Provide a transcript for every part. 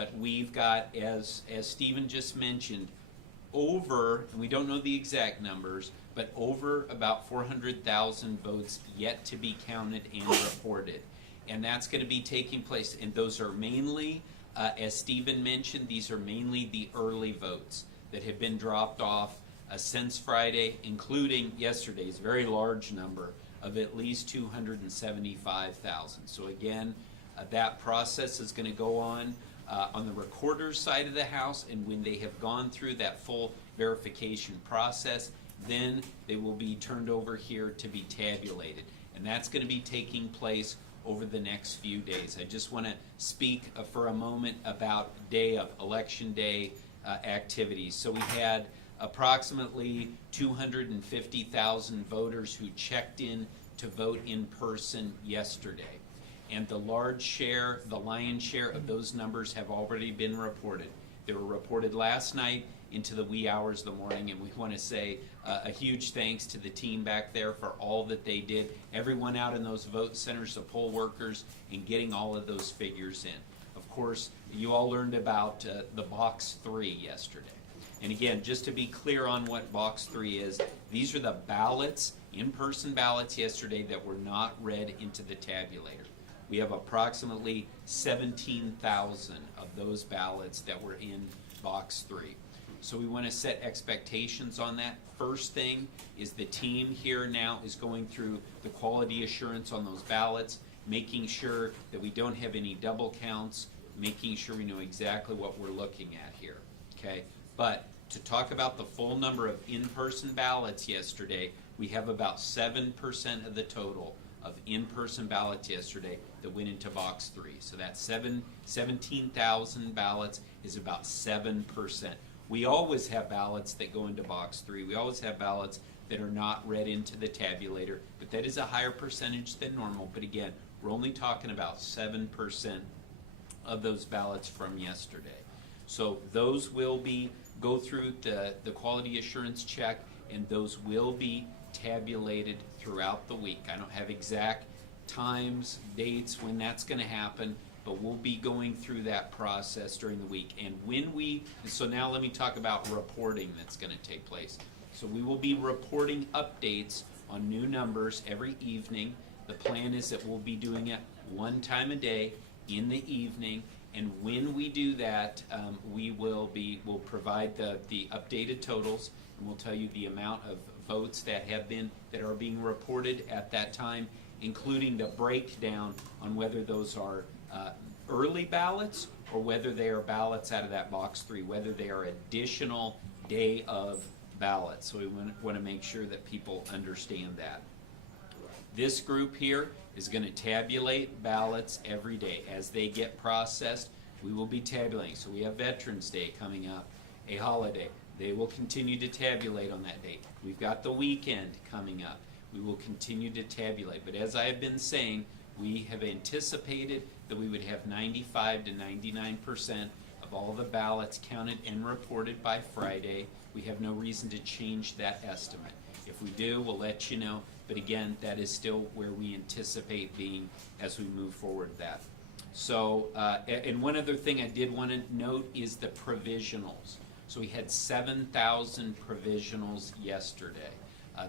but we've got, as Stephen just mentioned, over, and we don't know the exact numbers, but over about 400,000 votes yet to be counted and reported. And that's going to be taking place, and those are mainly, as Stephen mentioned, these are mainly the early votes that have been dropped off since Friday, including yesterday's very large number of at least 275,000. So again, that process is going to go on the recorder's side of the house, and when they have gone through that full verification process, then they will be turned over here to be tabulated. And that's going to be taking place over the next few days. I just want to speak for a moment about election day activities. So we had approximately 250,000 voters who checked in to vote in person yesterday. And the lion's share of those numbers have already been reported. They were reported last night into the wee hours of the morning, and we want to say a huge thanks to the team back there for all that they did, everyone out in those vote centers, the poll workers, and getting all of those figures in. Of course, you all learned about the Box 3 yesterday. And again, just to be clear on what Box 3 is, these are the ballots, in-person ballots yesterday that were not read into the tabulator. We have approximately 17,000 of those ballots that were in Box 3. So we want to set expectations on that. First thing is the team here now is going through the quality assurance on those ballots, making sure that we don't have any double counts, making sure we know exactly what we're looking at here, okay? But to talk about the full number of in-person ballots yesterday, we have about 7% of the total of in-person ballots yesterday that went into Box 3. So that 17,000 ballots is about 7%. We always have ballots that go into Box 3. We always have ballots that are not read into the tabulator, but that is a higher percentage than normal. But again, we're only talking about 7% of those ballots from yesterday. So those will go through the quality assurance check, and those will be tabulated throughout the week. I don't have exact times, dates, when that's going to happen, but we'll be going through that process during the week. And so now let me talk about reporting that's going to take place. So we will be reporting updates on new numbers every evening. The plan is that we'll be doing it one time a day in the evening, and when we do that, we'll provide the updated totals, and we'll tell you the amount of votes that are being reported at that time, including the breakdown on whether those are early ballots or whether they are ballots out of that Box 3, whether they are additional day of ballots. So we want to make sure that people understand that. This group here is going to tabulate ballots every day. As they get processed, we will be tabulating. So we have Veterans Day coming up, a holiday. They will continue to tabulate on that date. We've got the weekend coming up. We will continue to tabulate. But as I have been saying, we have anticipated that we would have 95 to 99% of all the ballots counted and reported by Friday. We have no reason to change that estimate. If we do, we'll let you know. But again, that is still where we anticipate being as we move forward that. So, and one other thing I did want to note is the provisionals. So we had 7,000 provisionals yesterday.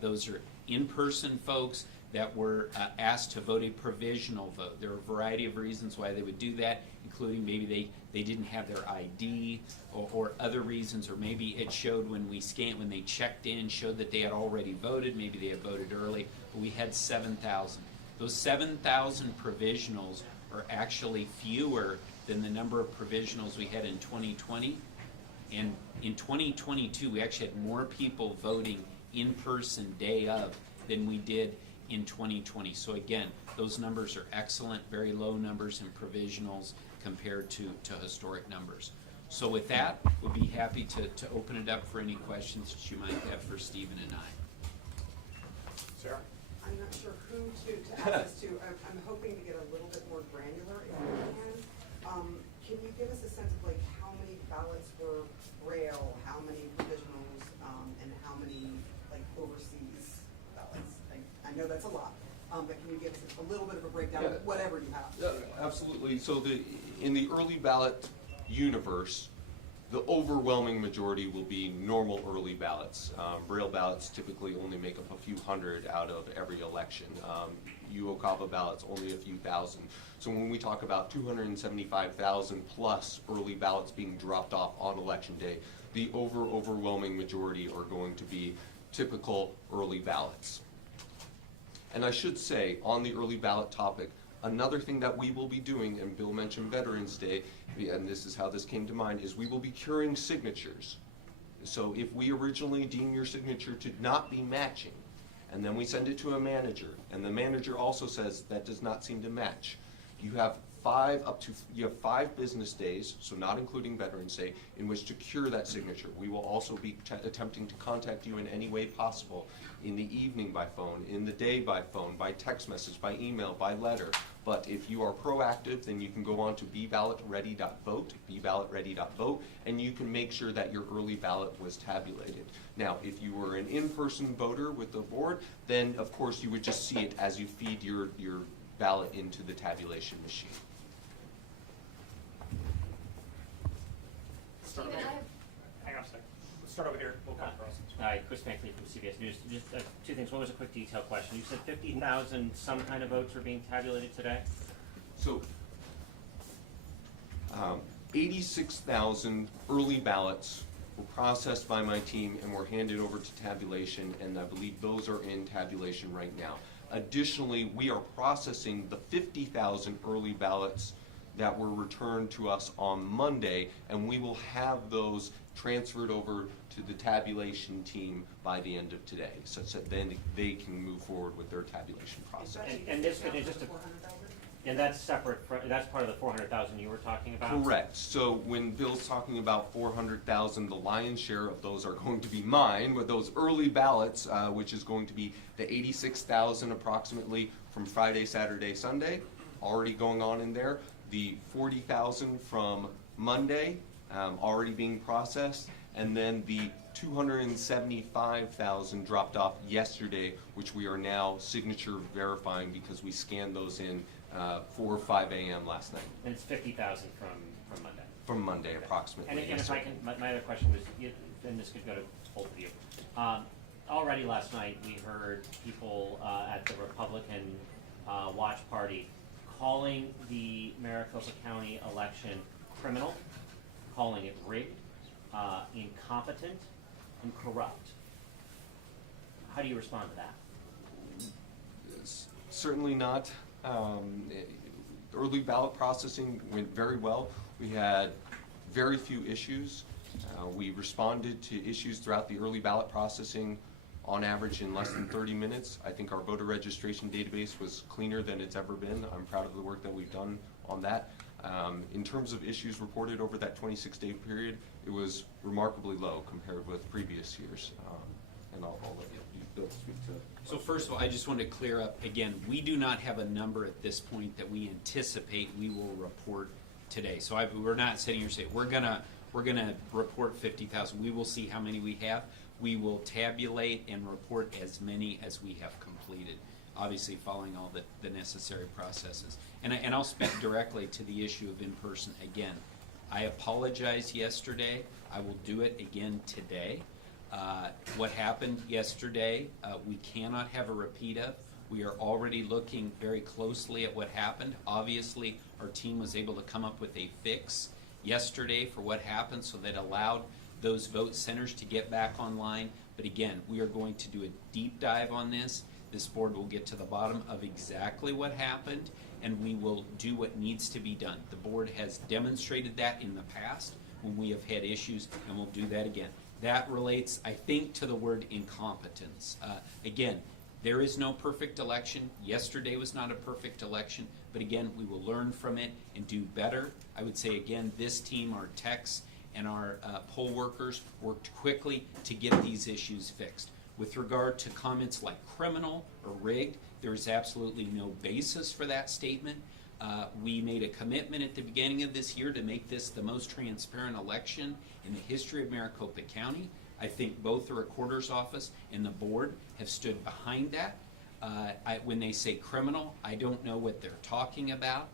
Those are in-person folks that were asked to vote a provisional vote. There are a variety of reasons why they would do that, including maybe they didn't have their ID or other reasons, or maybe it showed when they checked in, showed that they had already voted, maybe they had voted early, but we had 7,000. Those 7,000 provisionals are actually fewer than the number of provisionals we had in 2020. And in 2022, we actually had more people voting in person day of than we did in 2020. So again, those numbers are excellent, very low numbers in provisionals compared to historic numbers. So with that, we'll be happy to open it up for any questions that you might have for Stephen and I. Sarah? I'm not sure who to ask this to. I'm hoping to get a little bit more granular if we can. Can you give us a sense of like how many ballots were Braille, how many provisionals, and how many like overseas ballots? I know that's a lot, but can you give us a little bit of a breakdown of whatever you have? Yeah, absolutely. So in the early ballot universe, the overwhelming majority will be normal early ballots. Braille ballots typically only make up a few hundred out of every election. UOCAVA ballots only a few thousand. So when we talk about 275,000 plus early ballots being dropped off on election day, the overwhelming majority are going to be typical early ballots. And I should say, on the early ballot topic, another thing that we will be doing, and Bill mentioned Veterans Day, and this is how this came to mind, is we will be curing signatures. So if we originally deem your signature to not be matching, and then we send it to a manager, and the manager also says that does not seem to match, you have 5 business days, so not including Veterans Day, in which to cure that signature. We will also be attempting to contact you in any way possible, in the evening by phone, in the day by phone, by text message, by email, by letter. But if you are proactive, then you can go on to bballotready.vote, bballotready.vote, and you can make sure that your early ballot was tabulated. Now, if you were an in-person voter with the board, then of course you would just see it as you feed your ballot into the tabulation machine. Start Steven, over I here. have, Hang on a second. Let's start over here. We'll come across. Hi, Chris Mankley from CBS News. Just two things. One was a quick detail question. You said 50,000 some kind of votes were being tabulated today? So, 86,000 early ballots were processed by my team and were handed over to tabulation, and I believe those are in tabulation right now. Additionally, we are processing the 50,000 early ballots that were returned to us on Monday, and we will have those transferred over to the tabulation team by the end of today, such that then they can move forward with their tabulation process. And this could just and that's separate. That's part of the 400,000 you were talking about. Correct. So when Bill's talking about 400,000, the lion's share of those are going to be mine, with those early ballots, which is going to be the 86,000 approximately from Friday, Saturday, Sunday, already going on in there. The 40,000 from Monday, already being processed, and then the 275,000 dropped off yesterday, which we are now signature verifying because we scanned those in 4 or 5 a.m. last night. And it's 50,000 from Monday. From Monday, approximately. And yes, if sir. I can, my other question was, and this could go to both of you. Already last night, we heard people at the Republican watch party calling the Maricopa County election criminal, calling it rigged, incompetent, and corrupt. How do you respond to that? Certainly not. Early ballot processing went very well. We had very few issues. We responded to issues throughout the early ballot processing on average in less than 30 minutes. I think our voter registration database was cleaner than it's ever been. I'm proud of the work that we've done on that. In terms of issues reported over that 26-day period, it was remarkably low compared with previous years. And I'll let you Bill speak to. So first of all, I just want to clear up, again, we do not have a number at this point that we anticipate we will report today. So we're not sitting here saying, we're gonna report 50,000. We will see how many we have. We will tabulate and report as many as we have completed, obviously following all the necessary processes. And I'll speak directly to the issue of in-person again. I apologized yesterday. I will do it again today. What happened yesterday, we cannot have a repeat of. We are already looking very closely at what happened. Obviously, our team was able to come up with a fix yesterday for what happened, so that allowed those vote centers to get back online. But again, we are going to do a deep dive on this. This board will get to the bottom of exactly what happened, and we will do what needs to be done. The board has demonstrated that in the past when we have had issues, and we'll do that again. That relates, I think, to the word incompetence. Again, there is no perfect election. Yesterday was not a perfect election, but again, we will learn from it and do better. I would say again, this team, our techs and our poll workers, worked quickly to get these issues fixed. With regard to comments like criminal or rigged, there is absolutely no basis for that statement. We made a commitment at the beginning of this year to make this the most transparent election in the history of Maricopa County. I think both the recorder's office and the board have stood behind that. When they say criminal, I don't know what they're talking about.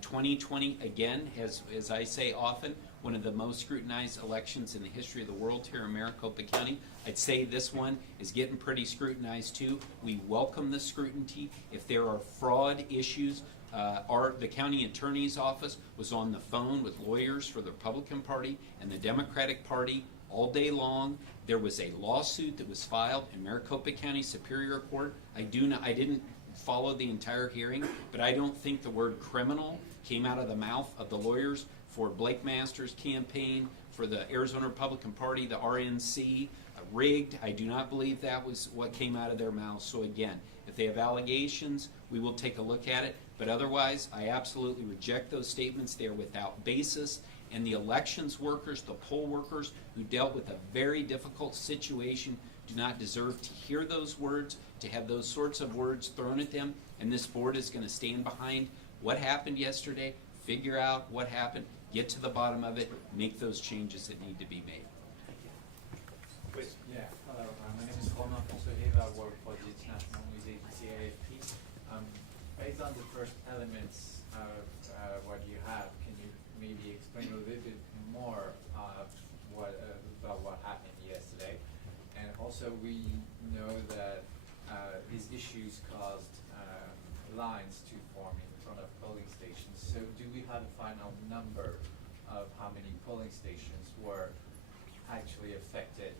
2020, again, as I say often, one of the most scrutinized elections in the history of the world here in Maricopa County. I'd say this one is getting pretty scrutinized too. We welcome the scrutiny. If there are fraud issues, the county attorney's office was on the phone with lawyers for the Republican Party and the Democratic Party all day long. There was a lawsuit that was filed in Maricopa County Superior Court. I didn't follow the entire hearing, but I don't think the word criminal came out of the mouth of the lawyers for Blake Masters' campaign, for the Arizona Republican Party, the RNC, rigged. I do not believe that was what came out of their mouths. So again, if they have allegations, we will take a look at it. But otherwise, I absolutely reject those statements. They are without basis. And the elections workers, the poll workers who dealt with a very difficult situation do not deserve to hear those words, to have those sorts of words thrown at them. And this board is going to stand behind what happened yesterday, figure out what happened, get to the bottom of it, make those changes that need to be made. Please. Yeah, hello. My name is Romain Fonsohiv. I work for the international news agency AFP. Based on the first elements of what you have, can you maybe explain a little bit more about what happened yesterday? And also, we know that these issues caused lines to form in front of polling stations. So, do we have a final number of how many polling stations were actually affected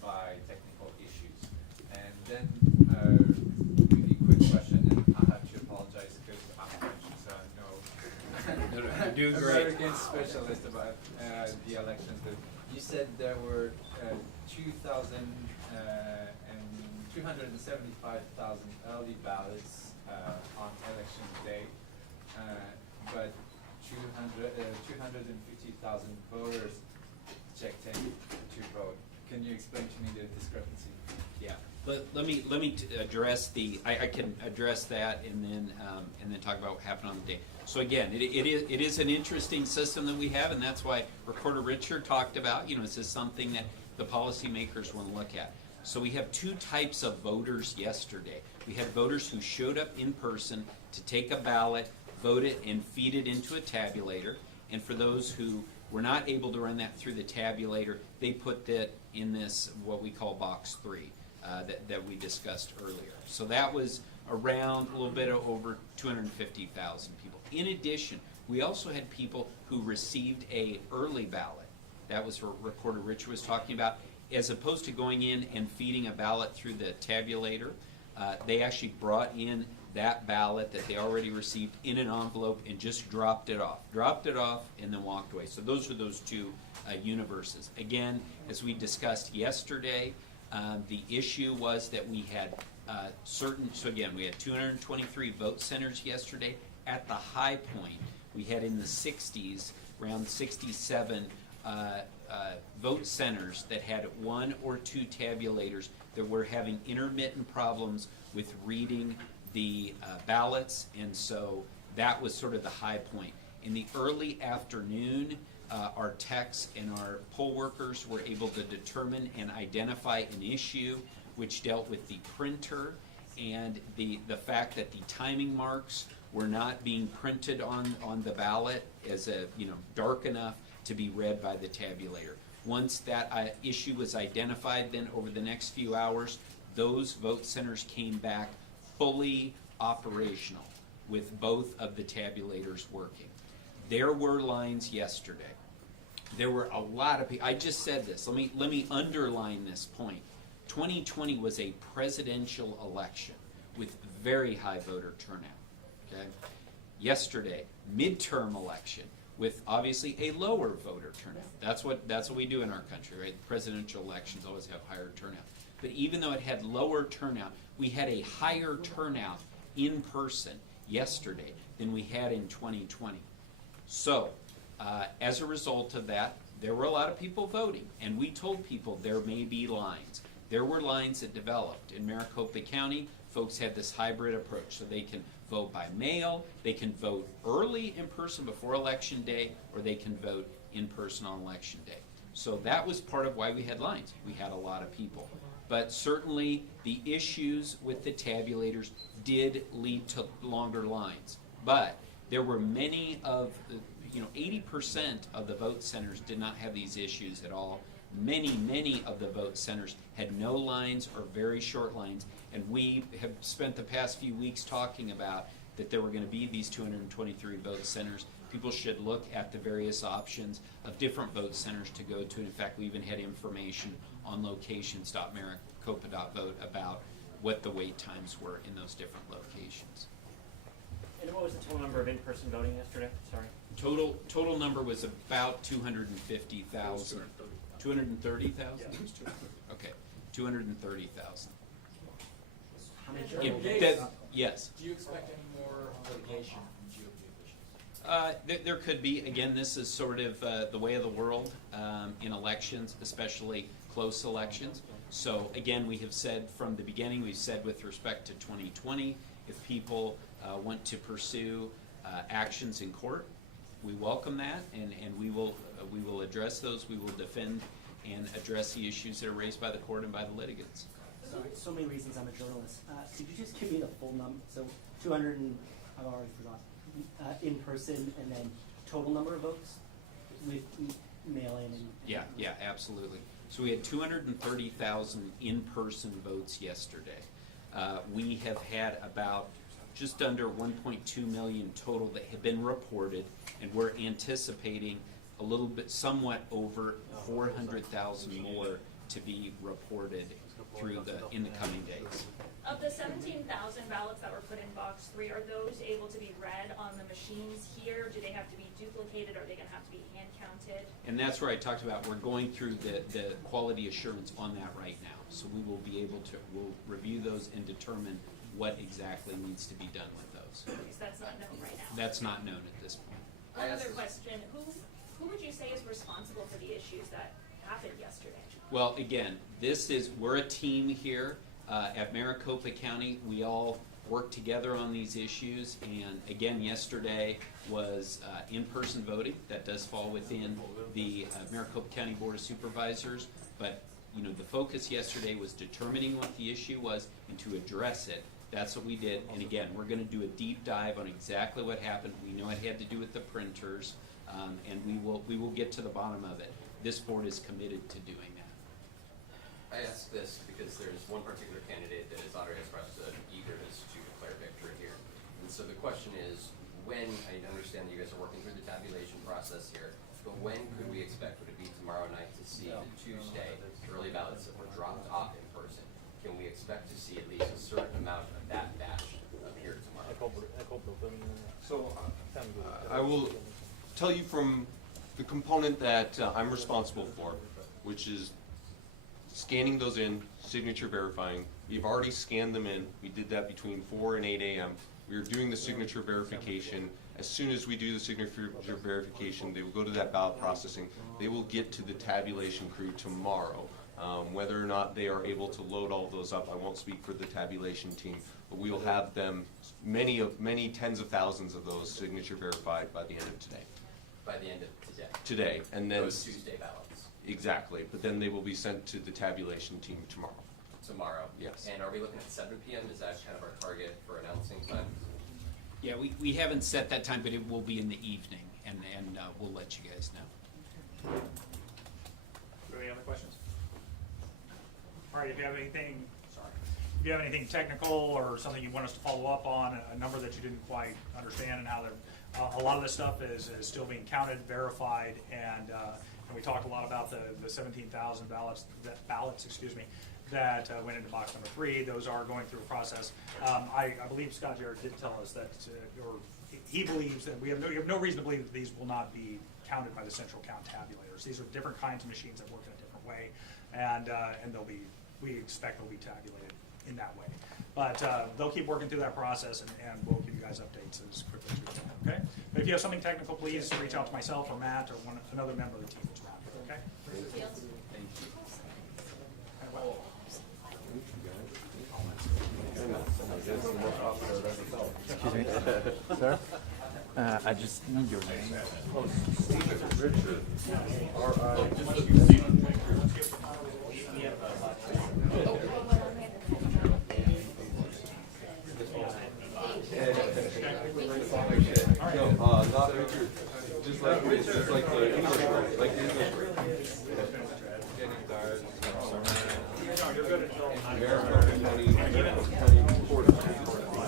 by technical issues? And then, really quick question, and I have to apologize because I'm French, so I know You're doing great. American specialist about the elections. But you said there were 275,000 early ballots on election day, but 250,000 voters checked in to vote. Can you explain to me the discrepancy? Yeah, let me address I can address that and then talk about what happened on the day. So again, it is an interesting system that we have, and that's why Recorder Richard talked about, is this something that the policymakers want to look at. So we have two types of voters yesterday. We had voters who showed up in person to take a ballot, vote it, and feed it into a tabulator. And for those who were not able to run that through the tabulator, they put that in this, what we call box 3, that we discussed earlier. So that was around a little bit over 250,000 people. In addition, we also had people who received a early ballot. That was what Recorder Richard was talking about. As opposed to going in and feeding a ballot through the tabulator, they actually brought in that ballot that they already received in an envelope and just dropped it off and then walked away. So those are those two universes. Again, as we discussed yesterday, the issue was that we had so again, we had 223 vote centers yesterday. At the high point, we had in the 60s, around 67 vote centers that had 1 or 2 tabulators that were having intermittent problems with reading the ballots, and so that was sort of the high point. In the early afternoon, our techs and our poll workers were able to determine and identify an issue which dealt with the printer and the fact that the timing marks were not being printed on the ballot as dark enough to be read by the tabulator. Once that issue was identified, then over the next few hours, those vote centers came back fully operational with both of the tabulators working. There were lines yesterday. There were a lot of people. I just said this. Let me underline this point. 2020 was a presidential election with very high voter turnout. Okay? Yesterday, midterm election with obviously a lower voter turnout. That's what we do in our country, right? Presidential elections always have higher turnout. But even though it had lower turnout, we had a higher turnout in person yesterday than we had in 2020. So, as a result of that, there were a lot of people voting, and we told people there may be lines. There were lines that developed. In Maricopa County, folks had this hybrid approach, so they can vote by mail, they can vote early in person before Election Day, or they can vote in person on Election Day. So that was part of why we had lines. We had a lot of people. But certainly the issues with the tabulators did lead to longer lines. But There were many of, 80% of the vote centers did not have these issues at all. Many of the vote centers had no lines or very short lines, and we have spent the past few weeks talking about that there were going to be these 223 vote centers. People should look at the various options of different vote centers to go to. And in fact, we even had information on locations.maricopa.vote about what the wait times were in those different locations. And what was the total number of in-person voting yesterday? Sorry. Total number was about 250,000. 230,000? Okay, 230,000. How many Yes. Do you expect any more litigation from GOP officials? There could be. Again, this is sort of the way of the world in elections, especially close elections. So again, we have said from the beginning, we've said with respect to 2020, if people want to pursue actions in court, we welcome that, and we will address those. We will defend and address the issues that are raised by the court and by the litigants. So many reasons I'm a journalist. Could you just give me the full number? So 200 and I've already forgotten. In person, and then total number of votes with mail-in and Yeah, absolutely. So we had 230,000 in-person votes yesterday. We have had about just under 1.2 million total that have been reported, and we're anticipating a little bit, somewhat over 400,000 more to be reported in the coming days. Of the 17,000 ballots that were put in box 3, are those able to be read on the machines here? Do they have to be duplicated? Are they going to have to be hand counted? And that's where I talked about, we're going through the quality assurance on that right now. So we will be able to, we'll review those and determine what exactly needs to be done with those. Because that's not known right now. That's not known at this point. Another question, who would you say is responsible for the issues that happened yesterday? Well, again, we're a team here at Maricopa County. We all work together on these issues, and again, yesterday was in-person voting. That does fall within the Maricopa County Board of Supervisors, but the focus yesterday was determining what the issue was and to address it. That's what we did, and again, we're going to do a deep dive on exactly what happened. We know it had to do with the printers, and we will get to the bottom of it. This board is committed to doing that. I ask this because there's one particular candidate that has already expressed an eagerness to declare victory here. And so the question is, when, I understand that you guys are working through the tabulation process here, but when could we expect, would it be tomorrow night to see the Tuesday early ballots that were dropped off in person? Can we expect to see at least a certain amount of that batch appear tomorrow? So I will tell you from the component that I'm responsible for, which is scanning those in, signature verifying. We've already scanned them in. We did that between 4 and 8 a.m. We are doing the signature verification. As soon as we do the signature verification, they will go to that ballot processing. They will get to the tabulation crew tomorrow. Whether or not they are able to load all those up, I won't speak for the tabulation team, but we will have them, many tens of thousands of those signature verified by the end of today. By the end of today? Today, and then Those Tuesday ballots? Exactly, but then they will be sent to the tabulation team tomorrow. Tomorrow? Yes. And are we looking at 7 p.m.? Is that kind of our target for announcing time? Yeah, we haven't set that time, but it will be in the evening, and we'll let you guys know. Any other questions? All right, if you have anything technical or something you want us to follow up on, a number that you didn't quite understand, and how a lot of this stuff is still being counted, verified, and we talked a lot about the 17,000 ballots that went into box number 3. Those are going through a process. I believe Scott Jarrett did tell us that, or he believes that we have no reason to believe that these will not be counted by the central count tabulators. These are different kinds of machines that work in a different way, and we expect they'll be tabulated in that way. But they'll keep working through that process, and we'll give you guys updates as quickly as we can, okay? But if you have something technical, please reach out to myself or Matt or another member of the team that's around here, okay? Thank you. Excuse me, sir? I just need your name. Richard. All right. you're good until. Maricopa County